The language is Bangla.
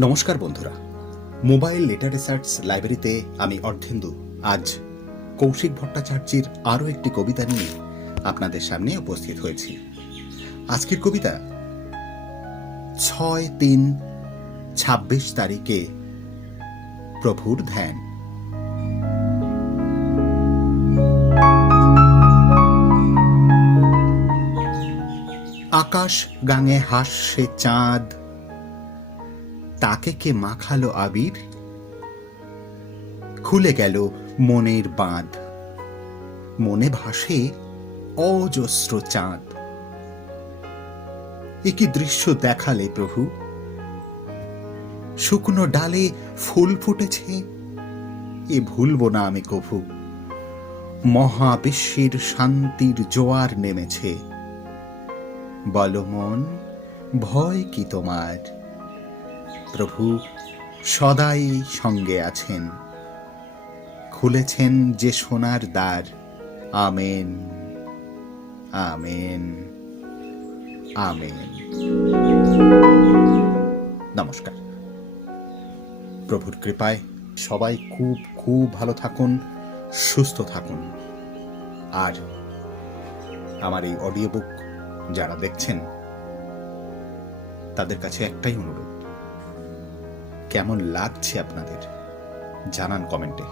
নমস্কার বন্ধুরা, মোবাইল লেটার রিসার্চ লাইব্রেরিতে আমি অর্ধেন্দু আজ কৌশিক ভট্টাচার্যের আরও একটি কবিতা নিয়ে আপনাদের সামনে উপস্থিত হয়েছি। আজকের কবিতা 6/3/26 তারিখে প্রভুর ধ্যান। আকাশ গাঙে হাসছে চাঁদ, তাকে কে মাখালো আবির, খুলে গেল মনের বাঁধ, মনে ভাসে অজস্র চাঁদ। একই দৃশ্য দেখালে প্রভু, শুকনো ডালে ফুল ফুটেছে, এ ভুলব না আমি কভু। মহাবিশ্বের শান্তির জোয়ার নেমেছে, বলো মন ভয় কি তোমার, প্রভু সদাই সঙ্গে আছেন, খুলেছেন যে সোনার দ্বার। Amen, amen, amen. নমস্কার। প্রভুর কৃপায় সবাই খুব খুব ভালো থাকুন, সুস্থ থাকুন। আর আমার এই অডিও বুক যারা দেখছেন তাদের কাছে একটাই অনুরোধ, কেমন লাগছে আপনাদের জানান কমেন্টে।